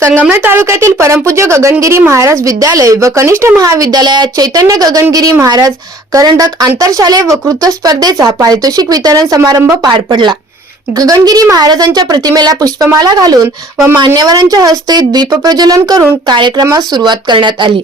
संगमनेर तालुक्यातील परमपूज्य गगनगिरी महाराज विद्यालय व कनिष्ठ महाविद्यालयात चैतन्य गगनगिरी महाराज करंडक आंतरशालेय वक्तृत्व स्पर्धेचा पारितोषिक वितरण समारंभ पार पडला. गगनगिरी महाराजांच्या प्रतिमेला पुष्पमाला घालून व मान्यवरांच्या हस्ते दीपप्रज्वलन करून कार्यक्रमास सुरुवात करण्यात आली.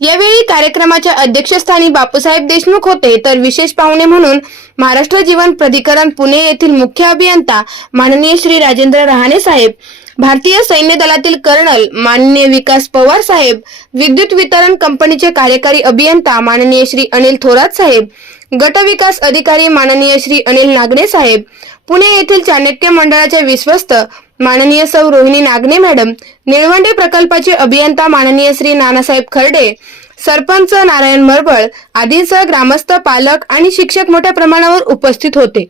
यावेळी कार्यक्रमाच्या अध्यक्षस्थानी बापूसाहेब देशमुख होते. तर विशेष पाहुणे म्हणून महाराष्ट्र जीवन प्राधिकरण पुणे येथील मुख्य अभियंता माननीय श्री राजेंद्र रहाणे साहेब भारतीय सैन्य दलातील कर्नल माननीय विकास पवार साहेब विद्युत वितरण कंपनीचे कार्यकारी अभियंता माननीय श्री अनिल थोरात साहेब गट विकास अधिकारी माननीय श्री अनिल नागणे साहेब पुणे येथील चाणक्य मंडळाचे विश्वस्त माननीय सौ रोहिणी नागने मॅडम निळवंडे प्रकल्पाचे अभियंता माननीय श्री नानासाहेब खर्डे सरपंच नारायण मरबळ आदींसह ग्रामस्थ पालक आणि शिक्षक मोठ्या प्रमाणावर उपस्थित होते.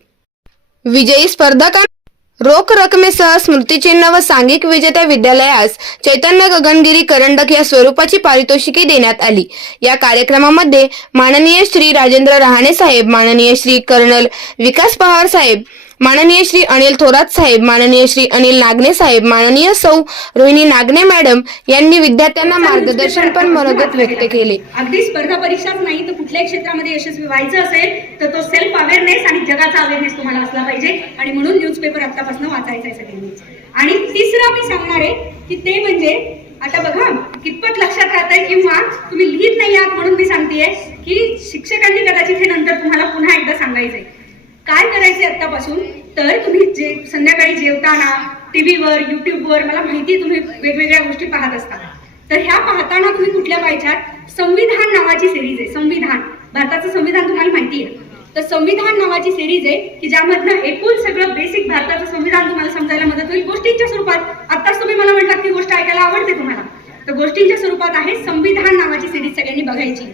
विजयी स्पर्धकांना रोख रकमेसह स्मृतिचिन्ह व सांघिक विजेत्या विद्यालयास चैतन्य गगनगिरी करंडक या स्वरूपाची पारितोषिके देण्यात आली. या कार्यक्रमामध्ये माननीय श्री राजेंद्र रहाणे साहेब माननीय श्री कर्नल विकास पवार साहेब माननीय श्री अनिल थोरात साहेब माननीय श्री अनिल नागणे साहेब माननीय सौ रोहिणी नागणे मॅडम यांनी विद्यार्थ्यांना मार्गदर्शन पण मनोगत व्यक्त केले. अगदी स्पर्धा परीक्षाच नाही तर कुठल्याही क्षेत्रामध्ये यशस्वी व्हायचं असेल तर तो सेल्फ अवेअरनेस आणि जगाचा अवेअरनेस तुम्हाला असला पाहिजे. आणि म्हणून न्यूजपेपर आतापासून वाचायचा आहे सगळ्यांनी. आणि तिसरं मी सांगणार आहे की ते म्हणजे आता बघा कितपत लक्षात राहत आहे किंवा तुम्ही लिहित नाही आहात म्हणून मी सांगतेय की शिक्षकांनी कदाचित हे नंतर तुम्हाला पुन्हा एकदा सांगायचंय. काय करायचे आतापासून तर तुम्ही जे संध्याकाळी जेवताना टीव्हीवर युट्यूबवर मला माहिती आहे तुम्ही वेगवेगळ्या गोष्टी पाहत असता. तर ह्या पाहताना तुम्ही कुठल्या पाहिजेत संविधान नावाची सिरीज आहे. संविधान. भारताचं संविधान तुम्हाला माहिती आहे. तर संविधान नावाची सिरीज आहे की ज्यामधनं एकूण सगळं बेसिक भारताचं संविधान तुम्हाला समजायला मदत होईल. गोष्टींच्या स्वरूपात आत्ताच तुम्ही मला म्हणतात की गोष्ट ऐकायला आवडते तुम्हाला. तर गोष्टींच्या स्वरूपात आहे संविधान नावाची सिरीज सगळ्यांनी बघायची.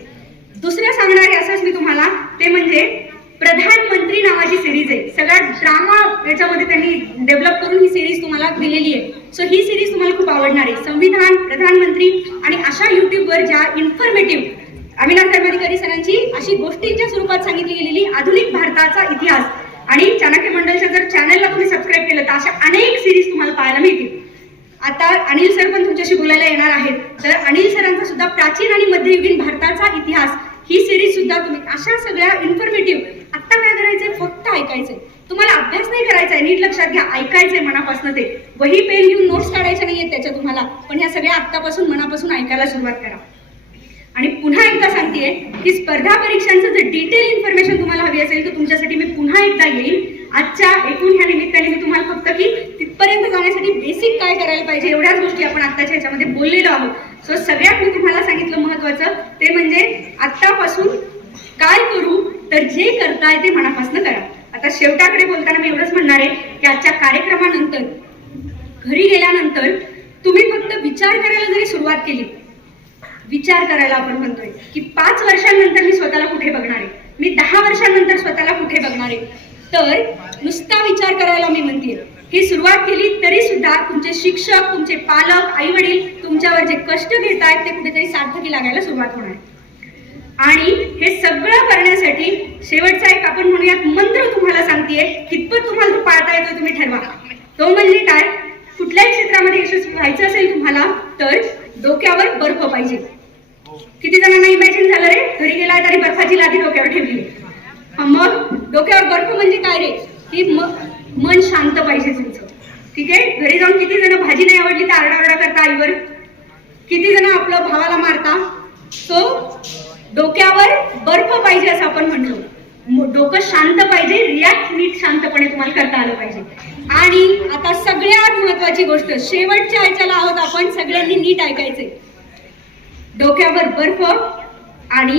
दुसरं सांगणारे असंच मी तुम्हाला ते म्हणजे प्रधानमंत्री नावाची सिरीज आहे. सगळा ड्रामा याच्यामध्ये त्यांनी डेव्हलप करून ही सिरीज तुम्हाला दिलेली आहे. सो ही सिरीज तुम्हाला खूप आवडणार आहे. संविधान प्रधानमंत्री आणि अशा युट्यूबवर ज्या इन्फॉर्मेटिव्ह अविनाश धर्माधिकारी सरांची अशी गोष्टींच्या स्वरूपात सांगितली गेलेली आधुनिक भारताचा इतिहास आणि चाणक्य मंडळच्या जर चॅनलला तुम्ही सबस्क्राईब केलं तर अशा अनेक सिरीज तुम्हाला पाहायला मिळतील. आता अनिल सर पण तुमच्याशी बोलायला येणार आहेत. तर अनिल सरांचा सुद्धा प्राचीन आणि मध्ययुगीन भारताचा इतिहास ही सिरीज सुद्धा तुम्ही अशा सगळ्या इन्फॉर्मेटिव्ह आता काय करायचंय फक्त ऐकायचंय तुम्हाला अभ्यास नाही करायचा आहे नीट लक्षात घ्या ऐकायचंय मनापासून ते. वही पेन घेऊन नोट्स काढायच्या नाहीयेत त्याच्या तुम्हाला. पण ह्या सगळ्या आत्तापासून मनापासून ऐकायला सुरुवात करा. आणि पुन्हा एकदा सांगतेय की स्पर्धा परीक्षांचं जर डिटेल इन्फॉर्मेशन तुम्हाला हवी असेल तर तुमच्यासाठी मी पुन्हा एकदा येईल. आजच्या एकूण ह्या निमित्ताने मी तुम्हाला फक्त की तिथपर्यंत जाण्यासाठी बेसिक काय करायला पाहिजे एवढ्याच गोष्टी आपण आत्ताच्या ह्याच्यामध्ये बोललेलो आहोत. सो सगळ्यात मी तुम्हाला सांगितलं महत्वाचं ते म्हणजे आत्तापासून काय करू तर जे करताय ते मनापासून करा. आता शेवटाकडे बोलताना मी एवढंच म्हणणार आहे की आजच्या कार्यक्रमानंतर घरी गेल्यानंतर तुम्ही फक्त विचार करायला जरी सुरुवात केली विचार करायला आपण म्हणतोय की पाच वर्षांनंतर मी स्वतःला कुठे बघणार आहे? मी दहा वर्षांनंतर स्वतःला कुठे बघणार आहे? तर नुसता विचार करायला मी म्हणते ही सुरुवात केली तरी सुद्धा तुमचे शिक्षक तुमचे पालक आई वडील तुमच्यावर जे कष्ट घेत आहेत ते कुठेतरी सार्थकी लागायला सुरुवात होणार आहे. आणि हे सगळं करण्यासाठी शेवटचा एक आपण म्हणूयात मंत्र तुम्हाला सांगतेय कितपत तुम्हाला पाळता येतो तुम्ही ठरवा. तो म्हणजे काय? कुठल्याही क्षेत्रामध्ये यशस्वी व्हायचं असेल तुम्हाला तर डोक्यावर बर्फ पाहिजे. किती जणांना इमॅजिन झालं रे? घरी गेला तरी बर्फाची लादी डोक्यावर ठेवली. मग? डोक्यावर बर्फ म्हणजे काय रे? की मन शांत पाहिजे तुमचं. ठीक आहे? घरी जाऊन किती जण भाजी नाही आवडली तर आरडाओरडा करता आईवर? किती जण आपलं भावाला मारता? सो डोक्यावर बर्फ पाहिजे असं आपण म्हणतो. डोकं शांत पाहिजे रिॲक्ट नीट शांतपणे तुम्हाला करता आलं पाहिजे. आणि आता सगळ्यात महत्वाची गोष्ट शेवटच्या ह्याच्याला आहोत आपण सगळ्यांनी नीट ऐकायचंय. डोक्यावर बर्फ आणि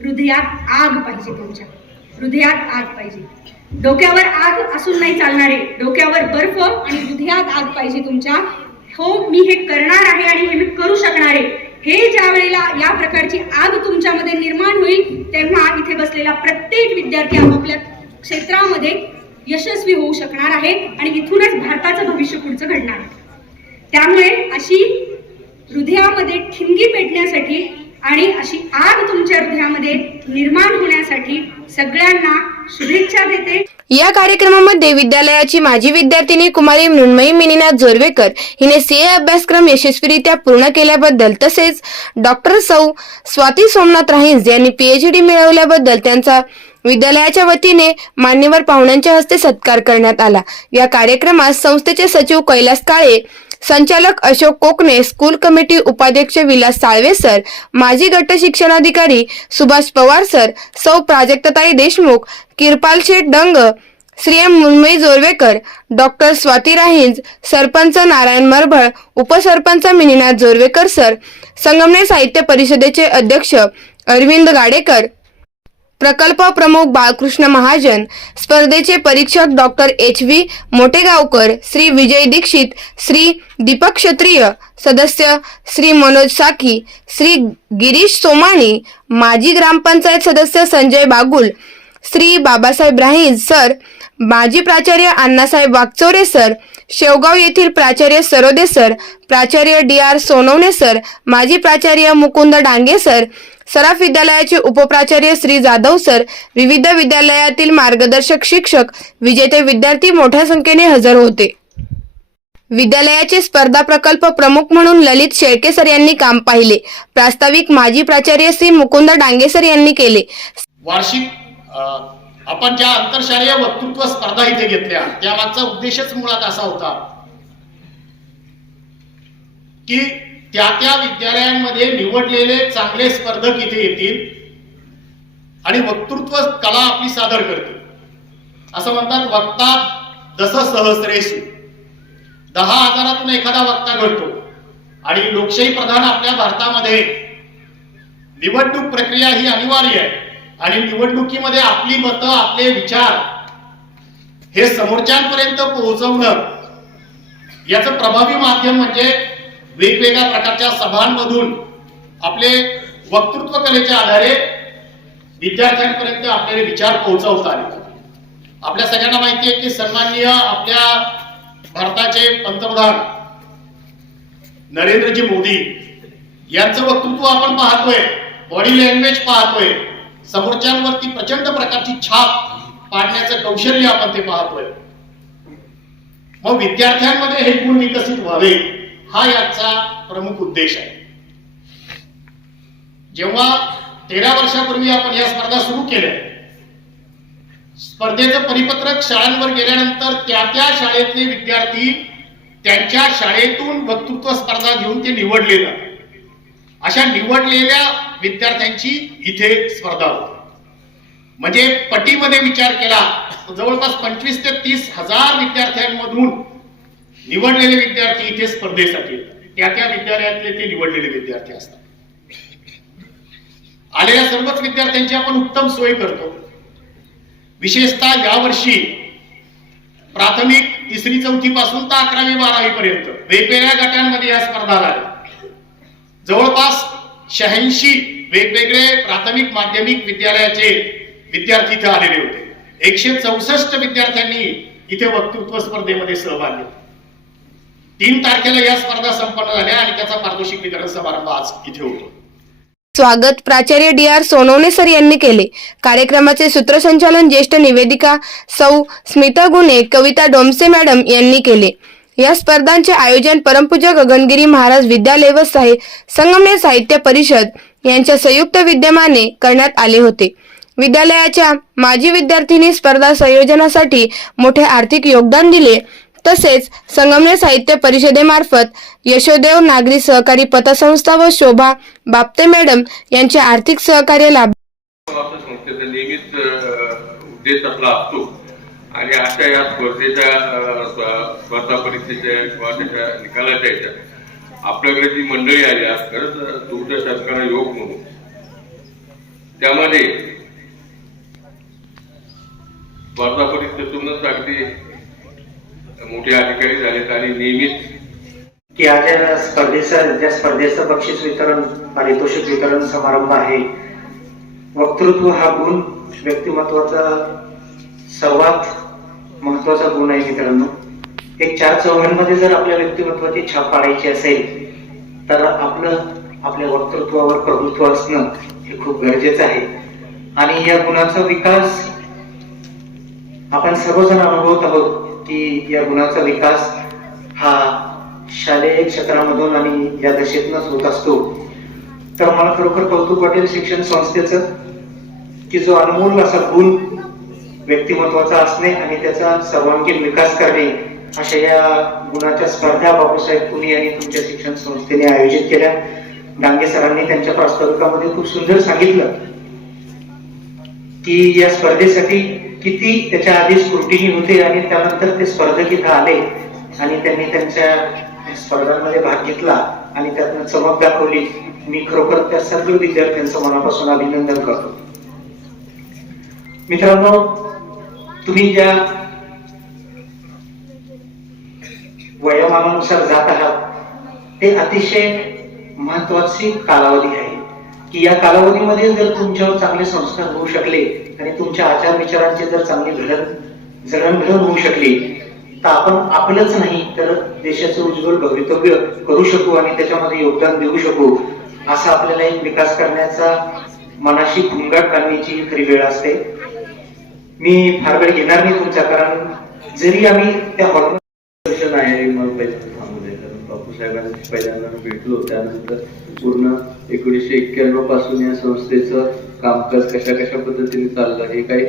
हृदयात आग पाहिजे तुमच्या. हृदयात आग पाहिजे. डोक्यावर आग असून नाही चालणारे डोक्यावर बर्फ आणि हृदयात आग पाहिजे तुमच्या. हो मी हे करणार आहे आणि हे मी करू शकणार. आहे हे ज्या वेळेला या प्रकारची आग तुमच्यामध्ये निर्माण होईल तेव्हा इथे बसलेला प्रत्येक विद्यार्थी आपापल्या क्षेत्रामध्ये यशस्वी होऊ शकणार आहे आणि इथूनच भारताचं भविष्य पुढचं घडणार आहे. त्यामुळे अशी हृदयामध्ये ठिणगी पेटण्यासाठी आणि अशी आग तुमच्या हृदयामध्ये निर्माण सगळ्यांना शुभेच्छा देते. या कार्यक्रमामध्ये विद्यालयाची माजी विद्यार्थिनी कुमारी मृण्मयी मिनीनाथ जोरवेकर हिने सीए अभ्यासक्रम यशस्वीरित्या पूर्ण केल्याबद्दल तसेच डॉक्टर सौ स्वाती सोमनाथ राहिंज यांनी पीएचडी मिळवल्याबद्दल त्यांचा विद्यालयाच्या वतीने मान्यवर पाहुण्यांच्या हस्ते सत्कार करण्यात आला. या कार्यक्रमात संस्थेचे सचिव कैलास काळे संचालक अशोक कोकणे स्कूल कमिटी उपाध्यक्ष विलास साळवे सर माजी गट शिक्षणाधिकारी सुभाष पवार सर सौ प्राजक्तताई देशमुख किरपाल शेठ डंग श्री एम मुंबई जोरवेकर डॉक्टर स्वाती राहिंज सरपंच नारायण मरभळ उपसरपंच मिनीनाथ जोरवेकर सर संगमनेर साहित्य परिषदेचे अध्यक्ष अरविंद गाडेकर प्रकल्प प्रमुख बाळकृष्ण महाजन स्पर्धेचे परीक्षक doctor H V Motegaonkar Shri Vijay Dixit Shri Deepak Kshatriya सदस्य श्री मनोज साखी श्री गिरीश सोमाणी माजी ग्रामपंचायत सदस्य संजय बागुल श्री बाबासाहेब राहीज सर माजी प्राचार्य अण्णासाहेब वागचोरे सर शेवगाव येथील प्राचार्य सरोदे सर प्राचार्य डी आर सोनवणे सर माजी प्राचार्य मुकुंद डांगे सर सराफ विद्यालयाचे उपप्राचार्य श्री जाधव सर विविध विद्यालयातील मार्गदर्शक शिक्षक विजेते विद्यार्थी मोठ्या संख्येने हजर होते. विद्यालयाचे स्पर्धा प्रकल्प प्रमुख म्हणून ललित शेळके सर यांनी काम पाहिले. प्रास्ताविक माजी प्राचार्य श्री मुकुंद डांगे सर यांनी केले. वार्षिक आपण ज्या आंतरशालेय वक्तृत्व स्पर्धा इथे घेतल्या त्यामागचा उद्देशच मुळात असा होता की त्या त्या विद्यालयांमध्ये निवडलेले चांगले स्पर्धक इथे येतील आणि वक्तृत्व कला आपली सादर करतील. असं म्हणतात वक्ता दस सहस्रेसु दहा हजारातून एखादा वक्ता घडतो आणि लोकशाही प्रधान आपल्या भारतामध्ये. निवडणूक प्रक्रिया ही अनिवार्य आहे. आणि निवडणुकीमध्ये आपली मतं आपले विचार हे समोरच्यांपर्यंत पोहोचवणं याचं प्रभावी माध्यम म्हणजे वेगवेगळ्या प्रकारच्या सभांमधून आपले वक्तृत्व कलेच्या आधारे विद्यार्थ्यांपर्यंत आपले विचार पोहोचवता आले. आपल्या सगळ्यांना माहिती आहे की सन्माननीय आपल्या भारताचे पंतप्रधान नरेंद्रजी मोदी यांचं वक्तृत्व आपण पाहतोय बॉडी लँग्वेज पाहतोय. समोरच्यांवरती प्रचंड प्रकारची छाप पाडण्याचं कौशल्य आपण ते पाहतोय. मग विद्यार्थ्यांमध्ये हे गुण विकसित व्हावे हा याचा प्रमुख उद्देश आहे. जेव्हा तेरा वर्षापूर्वी आपण या स्पर्धा सुरू केल्या स्पर्धेचं परिपत्रक शाळांवर गेल्यानंतर त्या त्या शाळेतले विद्यार्थी त्यांच्या शाळेतून वक्तृत्व स्पर्धा घेऊन ते निवडलेलं अशा निवडलेल्या विद्यार्थ्यांची इथे स्पर्धा होती. म्हणजे पटीमध्ये विचार केला जवळपास पंचवीस ते तीस हजार विद्यार्थ्यांमधून निवडलेले विद्यार्थी इथे स्पर्धेसाठी येतात. त्या त्या विद्यालयातले ते निवडलेले विद्यार्थी असतात. आलेल्या सर्वच विद्यार्थ्यांची आपण उत्तम सोय करतो. विशेषतः यावर्षी प्राथमिक तिसरी चौथी पासून तर अकरावी बारावी पर्यंत वेगवेगळ्या गटांमध्ये या स्पर्धा झाल्या. जवळपास शहाऐंशी वेगवेगळे प्राथमिक माध्यमिक विद्यालयाचे विद्यार्थी इथे आलेले होते. एकशे चौसष्ट विद्यार्थ्यांनी इथे वक्तृत्व स्पर्धेमध्ये सहभाग घेतला. तीन तारखेला या स्पर्धा संपन्न झाल्या आणि त्याचा पारितोषिक वितरण समारंभ आज इथे होतो. स्वागत प्राचार्य डी आर सोनवणे सर यांनी केले. कार्यक्रमाचे सूत्रसंचालन ज्येष्ठ निवेदिका सौ स्मिता गुणे कविता डोमसे मॅडम यांनी केले. या स्पर्धांचे आयोजन परमपूज्य गगनगिरी महाराज विद्यालय व साहि संगमनेर साहित्य परिषद यांच्या संयुक्त विद्यमाने करण्यात आले होते. विद्यालयाच्या माजी विद्यार्थिनी स्पर्धा संयोजनासाठी मोठे आर्थिक योगदान दिले. तसेच संगमनेर साहित्य परिषदेमार्फत यशोदेव नागरी सहकारी पतसंस्था व शोभा बापते मॅडम यांचे आर्थिक सहकार्य लाभ आणि अशा या स्पर्धेच्या स्पर्धा परीक्षेच्या किंवा त्याच्या निकालाच्या याच्या आपल्याकडे जी मंडळी आली आज खरंच तुमच्या शासकाला योग म्हणून त्यामध्ये स्पर्धा परीक्षेतूनच अगदी मोठे अधिकारी झालेत आणि नेहमीच की आज या स्पर्धेचं ज्या स्पर्धेचं बक्षीस वितरण पारितोषिक वितरण समारंभ आहे वक्तृत्व हा गुण व्यक्तिमत्वाचा सर्वात महत्त्वाचा गुण आहे मित्रांनो. एक चार चौघांमध्ये जर आपल्या व्यक्तिमत्वाची छाप पाडायची असेल तर आपलं आपल्या वक्तृत्वावर प्रभुत्व असणं हे खूप गरजेचं आहे. आणि या गुणाचा विकास आपण सर्वजण अनुभवत आहोत की या गुणाचा विकास हा शालेय क्षेत्रामधून आणि या दशेतनच होत असतो. तर मला खरोखर कौतुक वाटेल शिक्षण संस्थेचं की जो अनमोल असा गुण व्यक्तिमत्वाचा असणे आणि त्याचा सर्वांगीण विकास करणे अशा या गुणाच्या स्पर्धा बापूसाहेब पुणे यांनी तुमच्या शिक्षण संस्थेने आयोजित केल्या. डांगे सरांनी त्यांच्या प्रास्ताविकामध्ये खूप सुंदर सांगितलं की या स्पर्धेसाठी किती त्याच्या आधी स्क्रुटिनी होते आणि त्यानंतर ते स्पर्धक इथं आले आणि त्यांनी त्यांच्या स्पर्धांमध्ये भाग घेतला आणि त्यातनं चमक दाखवली. मी खरोखर त्या सर्व विद्यार्थ्यांचं मनापासून अभिनंदन करतो. मित्रांनो तुम्ही ज्या वयोमानानुसार जात आहात ते अतिशय महत्वाची कालावधी आहे. की या कालावधीमध्ये जर तुमच्यावर चांगले संस्कार होऊ शकले आणि तुमच्या आचार विचारांची जर चांगली घडण जडणघडण होऊ शकली तर आपण आपलंच नाही तर देशाचं उज्ज्वल भवितव्य करू शकू आणि त्याच्यामध्ये योगदान देऊ शकू. असा आपल्याला एक विकास करण्याचा मनाशी भुंगाट करण्याची खरी वेळ असते. मी फार वेळ येणार नाही तुमच्या कारण जरी आम्ही त्या हॉर्मोन आहे मला पहिल्यांदा सांगू दे कारण बापूसाहेबांशी पहिल्यांदा भेटलो त्यानंतर पूर्ण एकोणीसशे एक्क्याण्णवपासून या संस्थेचं कामकाज कशा कशा पद्धतीने चाललं हे काही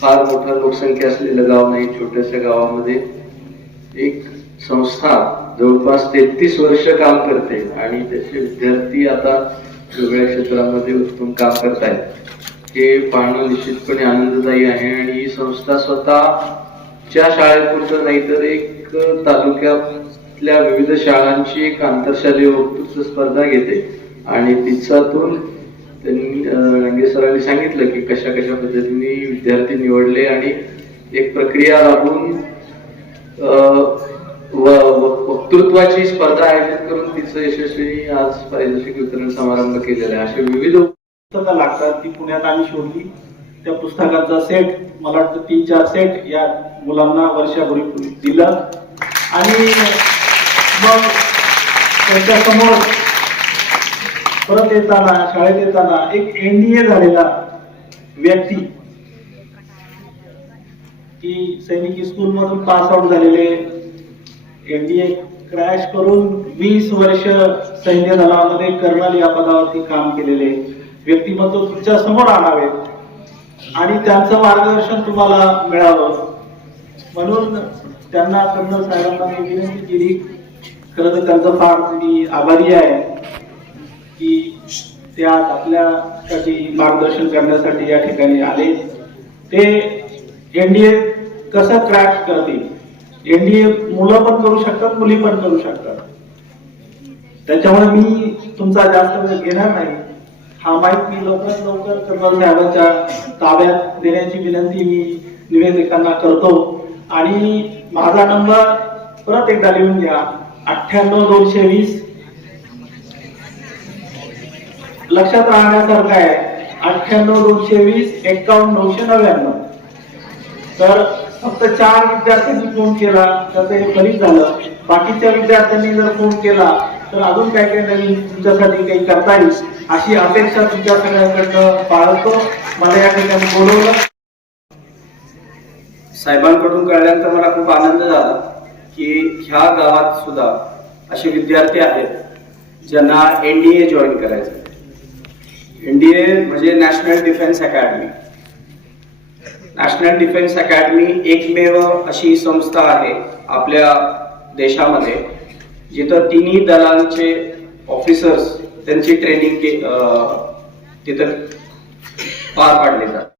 फार मोठा लोकसंख्या असलेलं गाव नाही छोट्याशा गावामध्ये. एक संस्था जवळपास तेहतीस वर्ष काम करते आणि त्याचे विद्यार्थी आता वेगळ्या क्षेत्रामध्ये उत्तम काम करत आहेत हे पाहणं निश्चितपणे आनंददायी आहे आणि ही संस्था स्वतःच्या शाळेपुरतं नाही तर एक तालुक्यातल्या विविध शाळांची एक आंतरशालेय वक्तृत्व स्पर्धा घेते. आणि तिच्यातून त्यांनी रंगे सरांनी सांगितलं की कशा कशा पद्धतीने विद्यार्थी निवडले आणि एक प्रक्रिया राबवून अं, व- वक्तृत्वाची स्पर्धा आयोजित करून तिचं यशस्वी आज पारितोषिक वितरण समारंभ केलेला आहे. असे विविध पुस्तकं लागतात ती पुण्यात आम्ही शोधली. त्या पुस्तकांचा सेट मला वाटतं तीन चार सेट या मुलांना वर्षाभरी दिलं. आणि मग त्यांच्यासमोर परत येताना शाळेत येताना एक एनडीए झालेला व्यक्ती की सैनिकी स्कूल मधून पास आउट झालेले एनडीए क्रॅश करून वीस वर्ष सैन्य दलामध्ये कर्नल या पदावरती काम केलेले. व्यक्तिमत्व तुमच्यासमोर आणावे. आणि त्यांचं मार्गदर्शन तुम्हाला मिळावं. म्हणून त्यांना कर्नल साहेबांना मी विनंती केली. खरं तर त्यांचं फार मी आभारी आहे की त्या आपल्यासाठी मार्गदर्शन करण्यासाठी या ठिकाणी आले. ते एनडीए कसं क्रॅक करतील? एनडीए मुलं पण करू शकतात मुली पण करू शकतात. त्याच्यामुळे मी तुमचा जास्त वेळ घेणार नाही. हा माईक मी लवकरात लवकर कर्नल साहेबांच्या ताब्यात देण्याची विनंती मी निवेदकांना करतो. आणि माझा नंबर परत एकदा लिहून घ्या. अठ्ठ्याण्णव दोनशे वीस. लक्षात राहण्यासारखं आहे. अठ्ठ्याण्णव दोनशे वीस एक्कावन्न नऊशे नव्याण्णव. तर फक्त चार विद्यार्थ्यांनी फोन केला तर ते फलित झालं. बाकीच्या विद्यार्थ्यांनी जर फोन केला तर अजून काय काय नवीन तुमच्यासाठी काही करता येईल? अशी अपेक्षा तुमच्या सगळ्यांकडनं बाळगतो. मला या ठिकाणी बोलवलं. साहेबांकडून कळल्यानंतर मला खूप आनंद झाला की ह्या गावात सुद्धा असे विद्यार्थी आहेत ज्यांना एनडीए जॉईन करायचं एनडीए म्हणजे national defence academy national defence academy एकमेव अशी संस्था आहे आपल्या देशामध्ये. जिथं तिन्ही दलांचे ऑफिसर्स त्यांची ट्रेनिंग तिथं पार पाडले जातात.